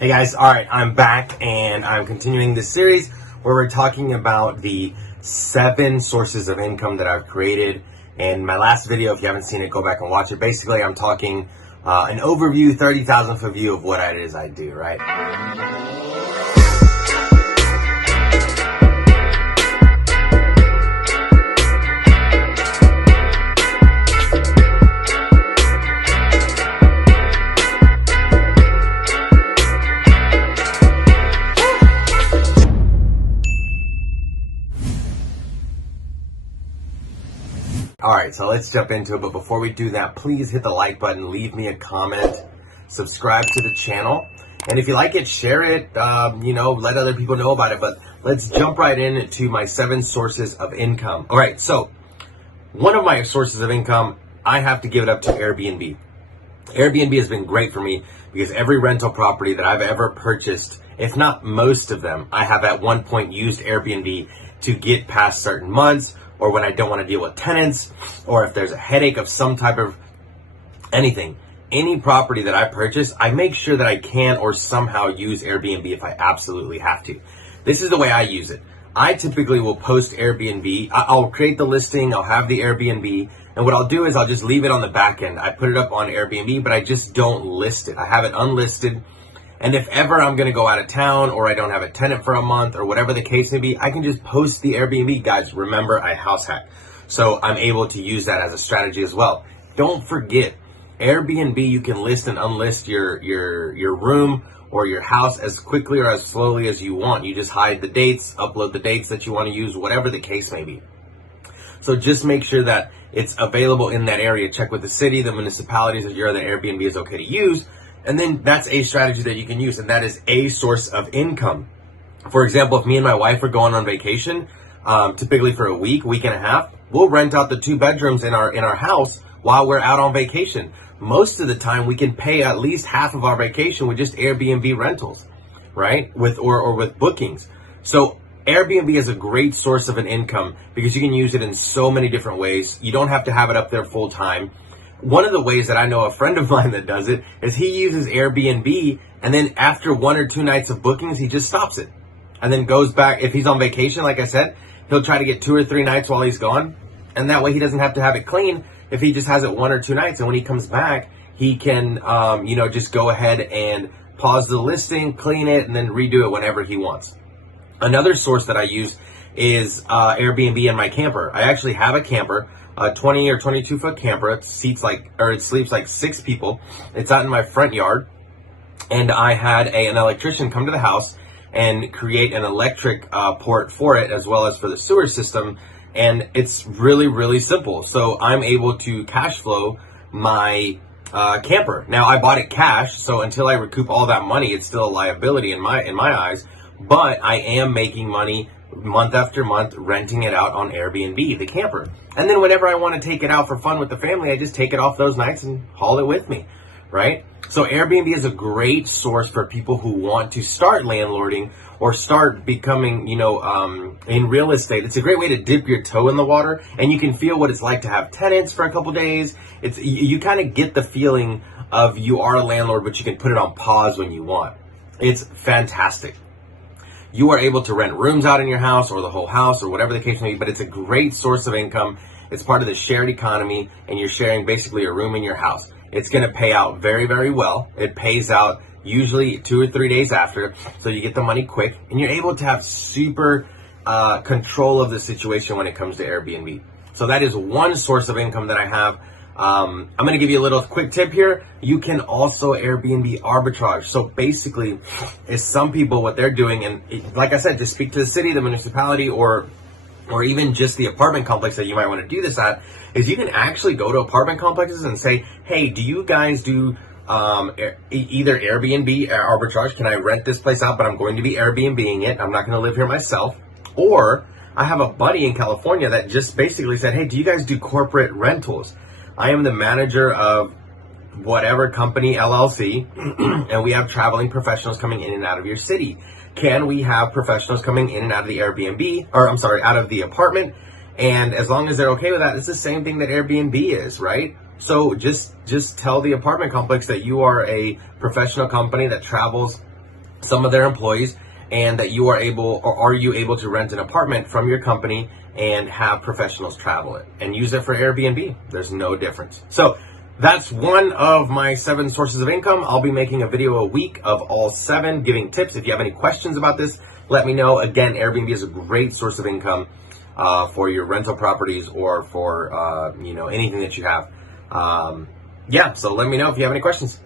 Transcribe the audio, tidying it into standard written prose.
Hey guys, all right, I'm back and I'm continuing this series where we're talking about the 7 sources of income that I've created. In my last video, if you haven't seen it, go back and watch it. Basically, I'm talking an overview, 30,000 foot view of what it is I do, right? All right, so let's jump into it. But before we do that, please hit the like button, leave me a comment, subscribe to the channel. And if you like it, share it, let other people know about it. But let's jump right into my 7 sources of income. All right, so one of my sources of income, I have to give it up to Airbnb. Airbnb has been great for me because every rental property that I've ever purchased, if not most of them, I have at one point used Airbnb to get past certain months, or when I don't want to deal with tenants, or if there's a headache of some type of anything. Any property that I purchase, I make sure that I can or somehow use Airbnb if I absolutely have to. This is the way I use it. I typically will post Airbnb. I'll create the listing, I'll have the Airbnb, and what I'll do is I'll just leave it on the back end. I put it up on Airbnb, but I just don't list it. I have it unlisted. And if ever I'm going to go out of town or I don't have a tenant for a month or whatever the case may be, I can just post the Airbnb. Guys, remember, I house hack. So I'm able to use that as a strategy as well. Don't forget, Airbnb, you can list and unlist your room or your house as quickly or as slowly as you want. You just hide the dates, upload the dates that you want to use, whatever the case may be. So just make sure that it's available in that area. Check with the city, the municipalities that you're the Airbnb is okay to use. And then that's a strategy that you can use, and that is a source of income. For example, if me and my wife are going on vacation, typically for a week and a half, we'll rent out the 2 bedrooms in our house while we're out on vacation. Most of the time, we can pay at least half of our vacation with just Airbnb rentals, right? Or with bookings. So Airbnb is a great source of an income because you can use it in so many different ways. You don't have to have it up there full time. One of the ways that I know a friend of mine that does it is he uses Airbnb, and then after 1 or 2 nights of bookings, he just stops it and then goes back. If he's on vacation, like I said, he'll try to get 2 or 3 nights while he's gone. And that way he doesn't have to have it clean if he just has it 1 or 2 nights. And when he comes back, he can, just go ahead and pause the listing, clean it, and then redo it whenever he wants. Another source that I use is Airbnb in my camper. I actually have a camper. A 20 or 22 foot camper. It sleeps like 6 people. It's out in my front yard, and I had an electrician come to the house and create an electric port for it, as well as for the sewer system. And it's really, really simple. So I'm able to cash flow my camper. Now I bought it cash, so until I recoup all that money, it's still a liability in my eyes. But I am making money month after month renting it out on Airbnb, the camper. And then whenever I want to take it out for fun with the family, I just take it off those nights and haul it with me, right? So Airbnb is a great source for people who want to start landlording or start becoming, in real estate. It's a great way to dip your toe in the water, and you can feel what it's like to have tenants for a couple days. You kind of get the feeling of you are a landlord, but you can put it on pause when you want. It's fantastic. You are able to rent rooms out in your house or the whole house or whatever the case may be, but it's a great source of income. It's part of the shared economy, and you're sharing basically a room in your house. It's going to pay out very, very well. It pays out usually 2 or 3 days after, so you get the money quick, and you're able to have super control of the situation when it comes to Airbnb. So that is one source of income that I have. I'm going to give you a little quick tip here. You can also Airbnb arbitrage. So basically, is some people, what they're doing, and like I said, just speak to the city, the municipality, or even just the apartment complex that you might want to do this at, is you can actually go to apartment complexes and say, hey, do you guys do either Airbnb arbitrage? Can I rent this place out, but I'm going to be Airbnb-ing it. I'm not going to live here myself. Or I have a buddy in California that just basically said, hey, do you guys do corporate rentals? I am the manager of whatever company LLC, and we have traveling professionals coming in and out of your city. Can we have professionals coming in and out of the out of the apartment? And as long as they're okay with that, it's the same thing that Airbnb is, right? So just tell the apartment complex that you are a professional company that travels some of their employees, and that you are able, or are you able to rent an apartment from your company and have professionals travel it and use it for Airbnb. There's no difference. So that's one of my 7 sources of income. I'll be making a video a week of all 7, giving tips. If you have any questions about this, let me know. Again, Airbnb is a great source of income for your rental properties, or for anything that you have. Yeah, so let me know if you have any questions.